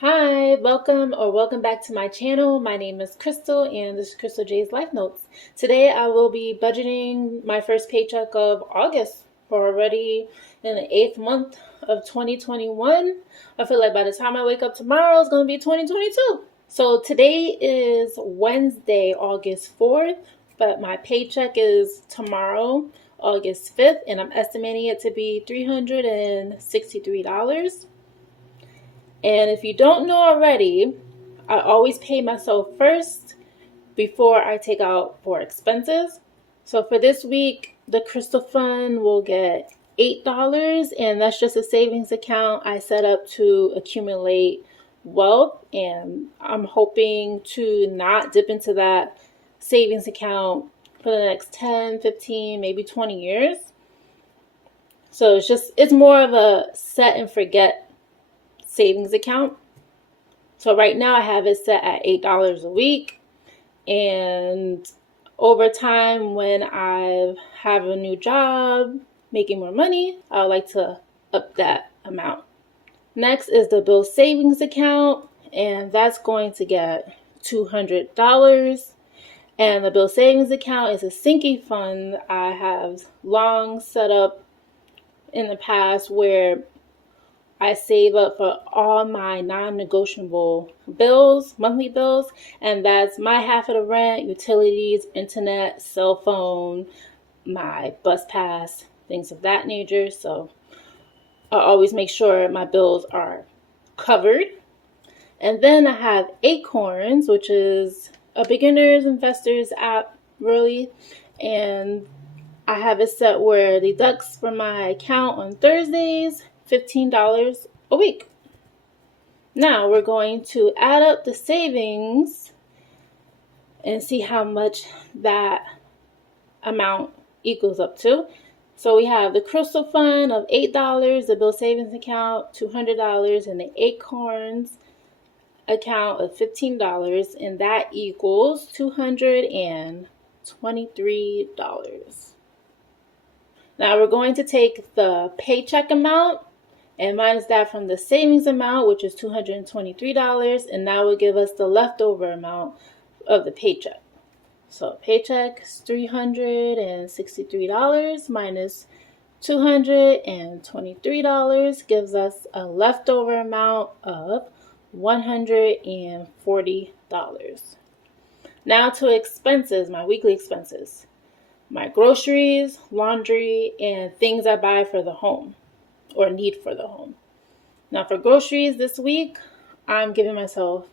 Hi, welcome back to my channel. My name is Crystal and this is Crystal J's Life Notes. Today I will be budgeting my first paycheck of August. We're already in the 8th month of 2021. I feel like by the time I wake up tomorrow, it's going to be 2022. So today is Wednesday, August 4th, but my paycheck is tomorrow, August 5th, and I'm estimating it to be $363. And if you don't know already, I always pay myself first before I take out for expenses. So for this week, the Crystal Fund will get $8, and that's just a savings account I set up to accumulate wealth. And I'm hoping to not dip into that savings account for the next 10, 15, maybe 20 years. So it's more of a set and forget savings account. So right now I have it set at $8 a week, and over time when I have a new job making more money, I would like to up that amount. Next is the bill savings account, and that's going to get $200. And the bill savings account is a sinking fund I have long set up in the past where I save up for all my non-negotiable bills, monthly bills, and that's my half of the rent, utilities, internet, cell phone, my bus pass, things of that nature. So I always make sure my bills are covered. And then I have Acorns, which is a beginner's investors app, really, and I have it set where it deducts from my account on Thursdays $15 a week. Now we're going to add up the savings and see how much that amount equals up to. So we have the Crystal Fund of $8, the Bill Savings account $200, and the Acorns account of $15, and that equals $223. Now we're going to take the paycheck amount and minus that from the savings amount, which is $223, and that will give us the leftover amount of the paycheck. So paycheck is $363 minus $223 gives us a leftover amount of $140. Now to expenses, my weekly expenses. My groceries, laundry, and things I buy for the home or need for the home. Now for groceries this week, I'm giving myself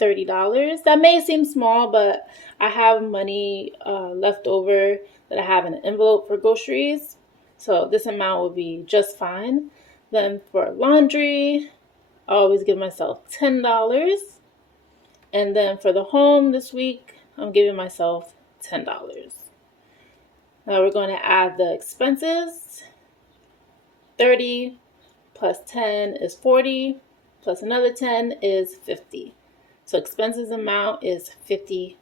$30. That may seem small, but I have money left over that I have in an envelope for groceries. So this amount will be just fine. Then for laundry, I always give myself $10. And then for the home this week, I'm giving myself $10. Now we're going to add the expenses. 30 plus 10 is 40, plus another 10 is 50. So expenses amount is $50.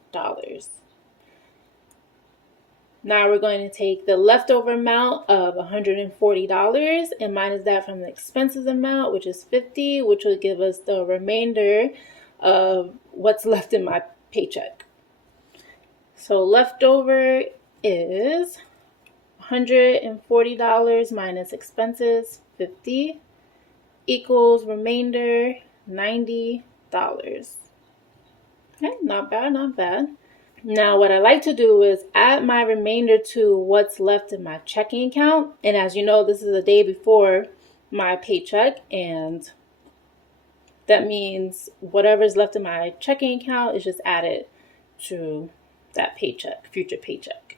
Now we're going to take the leftover amount of $140 and minus that from the expenses amount, which is 50, which will give us the remainder of what's left in my paycheck. So leftover is $140 minus expenses, 50, equals remainder $90. Okay, not bad, not bad. Now what I like to do is add my remainder to what's left in my checking account. And as you know, this is the day before my paycheck, and that means whatever's left in my checking account is just added to that paycheck, future paycheck.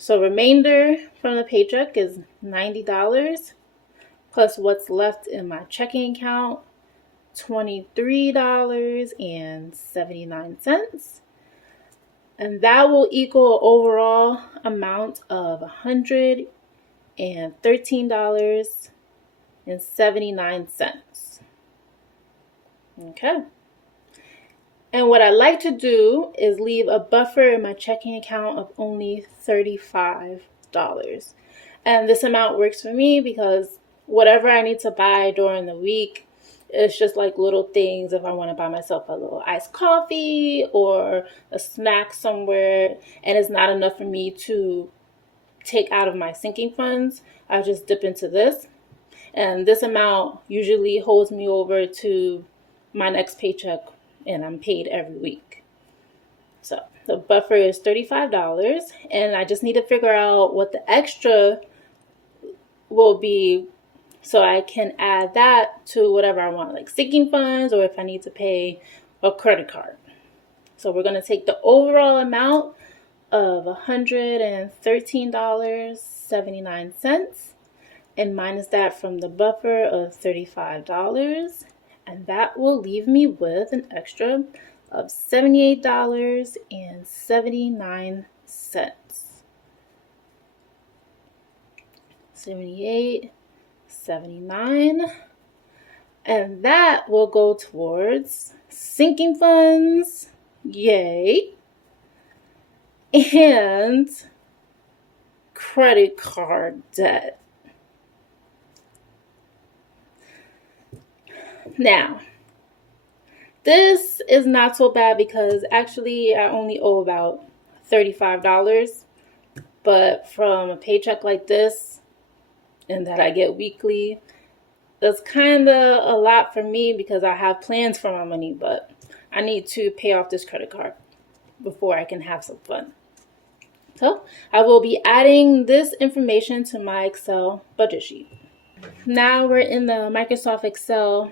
So remainder from the paycheck is $90 plus what's left in my checking account, $23.79. And that will equal an overall amount of $113.79. Okay. And what I like to do is leave a buffer in my checking account of only $35. And this amount works for me because whatever I need to buy during the week, It's just like little things if I want to buy myself a little iced coffee or a snack somewhere and it's not enough for me to take out of my sinking funds, I just dip into this. And this amount usually holds me over to my next paycheck, and I'm paid every week. So the buffer is $35, and I just need to figure out what the extra will be so I can add that to whatever I want, like sinking funds or if I need to pay a credit card. So we're going to take the overall amount of $113.79 and minus that from the buffer of $35, and that will leave me with an extra of $78.79. $78.79, and that will go towards sinking funds, yay, and credit card debt. Now, this is not so bad because actually I only owe about $35, but from a paycheck like this and that I get weekly, that's kind of a lot for me because I have plans for my money, but I need to pay off this credit card before I can have some fun. So I will be adding this information to my Excel budget sheet. Now we're in the Microsoft Excel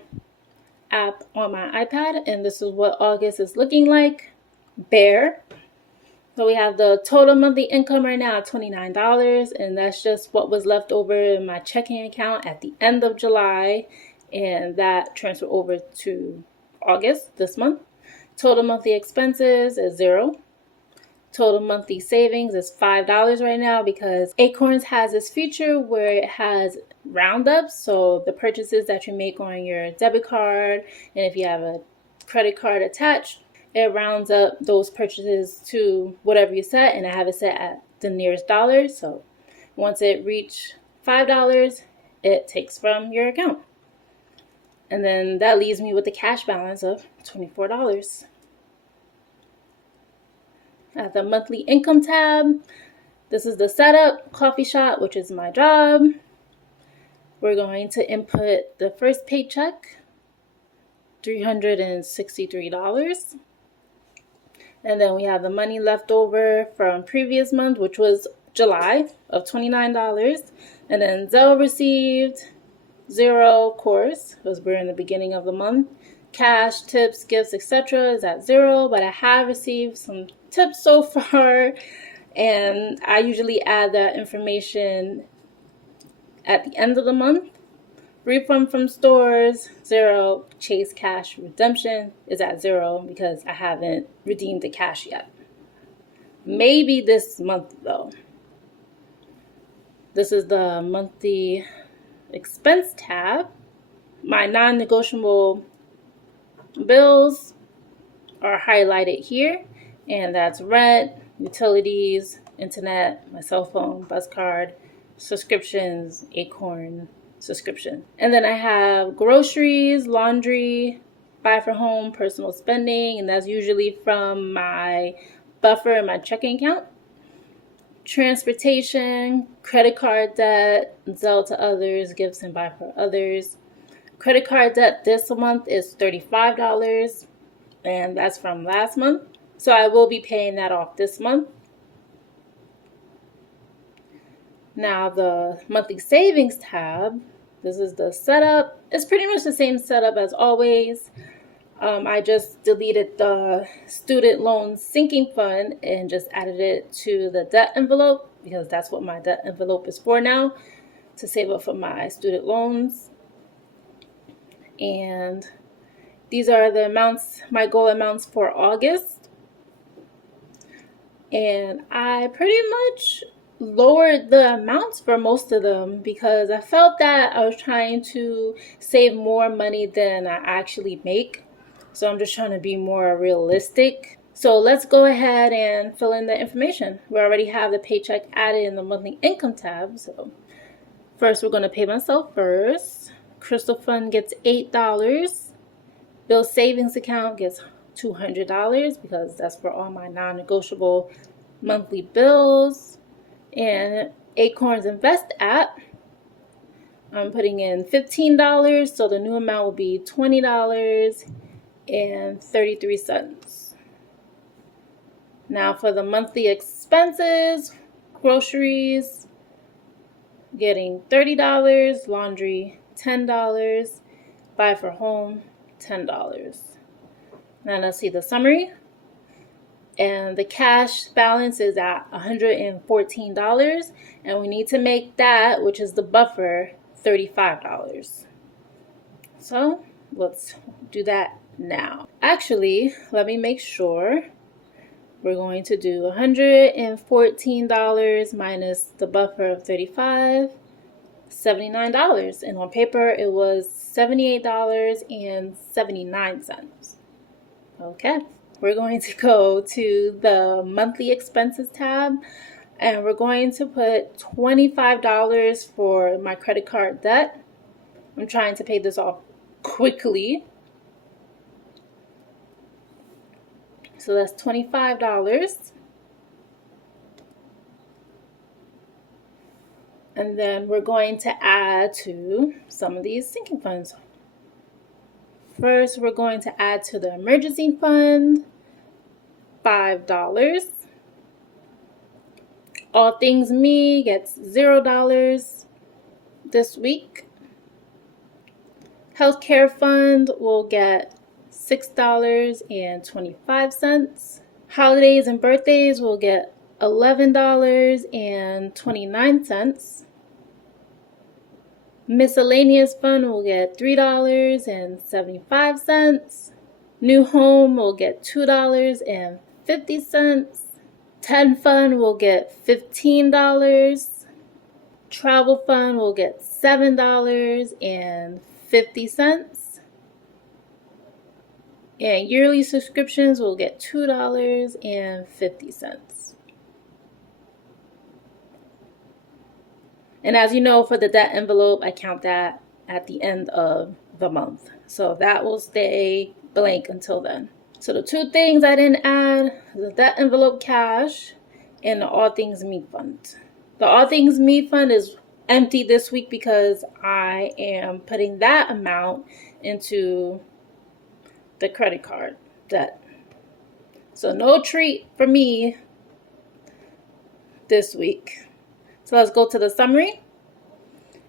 app on my iPad, and this is what August is looking like. Bare. So we have the total monthly income right now at $29, and that's just what was left over in my checking account at the end of July, and that transferred over to August this month. Total monthly expenses is $0. Total monthly savings is $5 right now because Acorns has this feature where it has roundups. So the purchases that you make on your debit card, and if you have a credit card attached, it rounds up those purchases to whatever you set, and I have it set at the nearest dollar. So once it reaches $5, it takes from your account. And then that leaves me with a cash balance of $24. At the monthly income tab, this is the setup coffee shop, which is my job. We're going to input the first paycheck, $363. And then we have the money left over from previous month, which was July, of $29. And then Zelle received $0, of course, because we're in the beginning of the month. Cash, tips, gifts, etc. is at $0, but I have received some tips so far, and I usually add that information at the end of the month. Refund from stores, $0. Chase cash redemption is at $0 because I haven't redeemed the cash yet. Maybe this month though. This is the monthly expense tab. My non-negotiable bills are highlighted here, and that's rent, utilities, internet, my cell phone, bus card, subscriptions, Acorn subscription. And then I have groceries, laundry, buy for home, personal spending, and that's usually from my buffer in my checking account. Transportation, credit card debt, Zelle to others, gifts and buy for others. Credit card debt this month is $35, and that's from last month. So I will be paying that off this month. Now the monthly savings tab, this is the setup. It's pretty much the same setup as always. I just deleted the student loan sinking fund and just added it to the debt envelope because that's what my debt envelope is for now, to save up for my student loans. And these are the amounts, my goal amounts for August. And I pretty much lowered the amounts for most of them because I felt that I was trying to save more money than I actually make. So I'm just trying to be more realistic. So let's go ahead and fill in the information. We already have the paycheck added in the monthly income tab. So first we're going to pay myself first. Crystal Fund gets $8. Bill Savings Account gets $200 because that's for all my non-negotiable monthly bills. And Acorns Invest app, I'm putting in $15, so the new amount will be $20.33. Now for the monthly expenses, groceries, getting $30, laundry, $10, buy for home, $10. Now let's see the summary. And the cash balance is at $114, and we need to make that, which is the buffer, $35. So let's do that now. Actually, let me make sure. We're going to do $114 minus the buffer of $35, $79. And on paper, it was $78.79. Okay, we're going to go to the monthly expenses tab, and we're going to put $25 for my credit card debt. I'm trying to pay this off quickly. So that's $25. And then we're going to add to some of these sinking funds. First, we're going to add to the emergency fund, $5. All Things Me gets $0 this week. Healthcare fund will get $6.25. Holidays and birthdays will get $11.29. Miscellaneous fund will get $3.75. New home will get $2.50. 10 fund will get $15. Travel fund will get $7.50. And yearly subscriptions will get $2.50. And as you know, for the debt envelope, I count that at the end of the month. So that will stay blank until then. So the two things I didn't add, the debt envelope cash and the All Things Me fund. The All Things Me fund is empty this week because I am putting that amount into the credit card debt. So no treat for me this week. So let's go to the summary.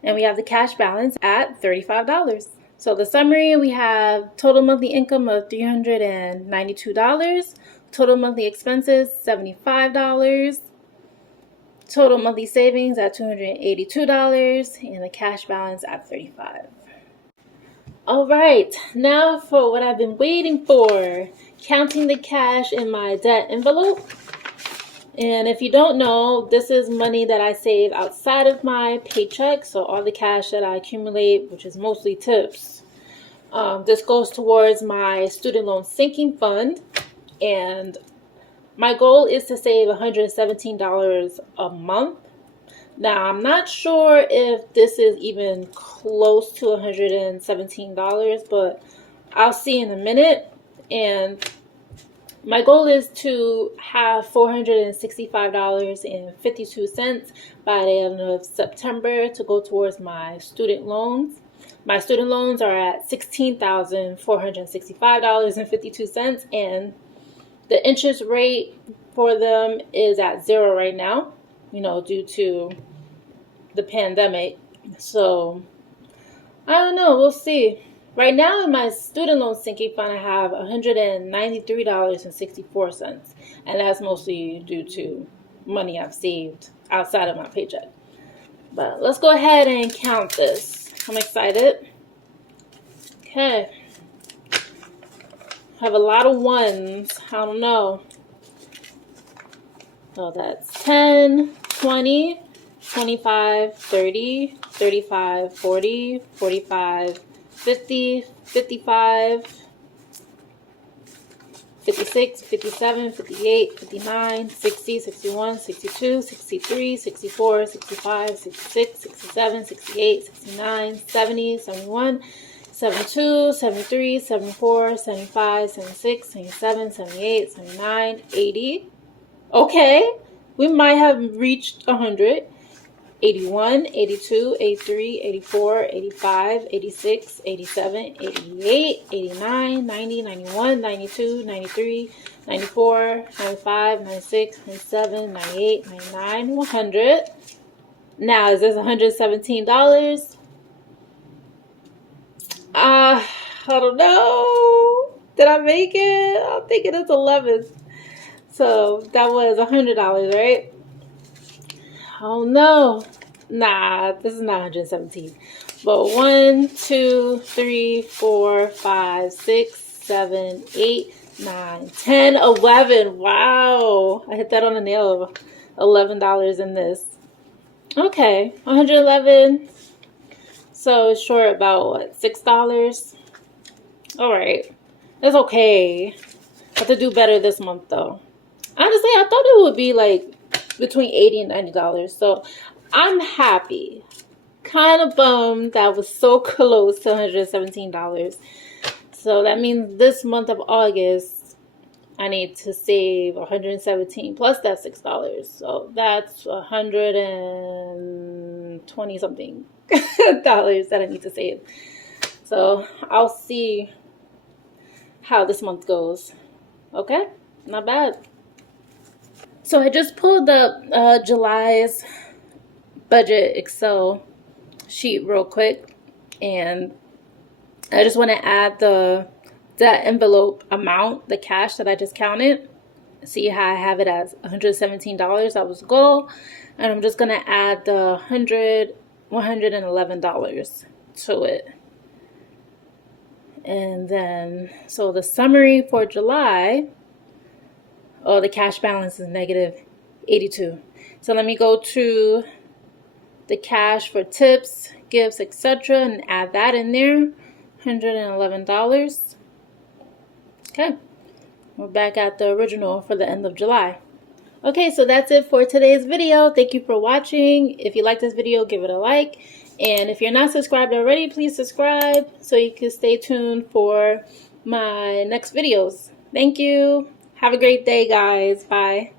And we have the cash balance at $35. So the summary, we have total monthly income of $392. Total monthly expenses, $75. Total monthly savings at $282. And the cash balance at $35. All right, now for what I've been waiting for, counting the cash in my debt envelope. And if you don't know, this is money that I save outside of my paycheck. So all the cash that I accumulate, which is mostly tips, this goes towards my student loan sinking fund. And my goal is to save $117 a month. Now, I'm not sure if this is even close to $117, but I'll see in a minute. And my goal is to have $465.52 by the end of September to go towards my student loans. My student loans are at $16,465.52, and the interest rate for them is at 0 right now, due to the pandemic. So I don't know, we'll see. Right now in my student loan sinking fund, I have $193.64, and that's mostly due to money I've saved outside of my paycheck. But let's go ahead and count this. I'm excited. Okay. I have a lot of ones. I don't know. So that's 10, 20, 25, 30, 35, 40, 45, 50, 55, 56, 57, 58, 59, 60, 61, 62, 63, 64, 65, 66, 67, 68, 69, 70, 71, 72, 73, 74, 75, 76, 77, 78, 79, 80. Okay, we might have reached 100. 81, 82, 83, 84, 85, 86, 87, 88, 89, 90, 91, 92, 93, 94, 95, 96, 97, 98, 99, 100. Now, is this $117? I don't know. Did I make it? I'm thinking it's 11. So that was $100, right? Oh no. Nah, this is not 117. But 1, 2, 3, 4, 5, 6, 7, 8, 9, 10, 11. Wow. I hit that on the nail of $11 in this. Okay, 111. So it's short about what, $6? Alright. That's okay. I have to do better this month though. Honestly, I thought it would be like between $80 and $90. So I'm happy. Kind of bummed that I was so close to $117. So that means this month of August, I need to save $117 plus that $6. So that's $120 something dollars that I need to save. So I'll see how this month goes. Okay, not bad. So I just pulled up July's budget Excel sheet real quick, and I just want to add that envelope amount, the cash that I just counted. See how I have it as $117. That was the goal, and I'm just gonna add the $111 to it. And then, so the summary for July. Oh, the cash balance is negative 82. So let me go to the cash for tips, gifts, etc. and add that in there. $111. Okay. We're back at the original for the end of July. Okay, so that's it for today's video. Thank you for watching. If you like this video, give it a like. And if you're not subscribed already, please subscribe so you can stay tuned for my next videos. Thank you. Have a great day, guys. Bye.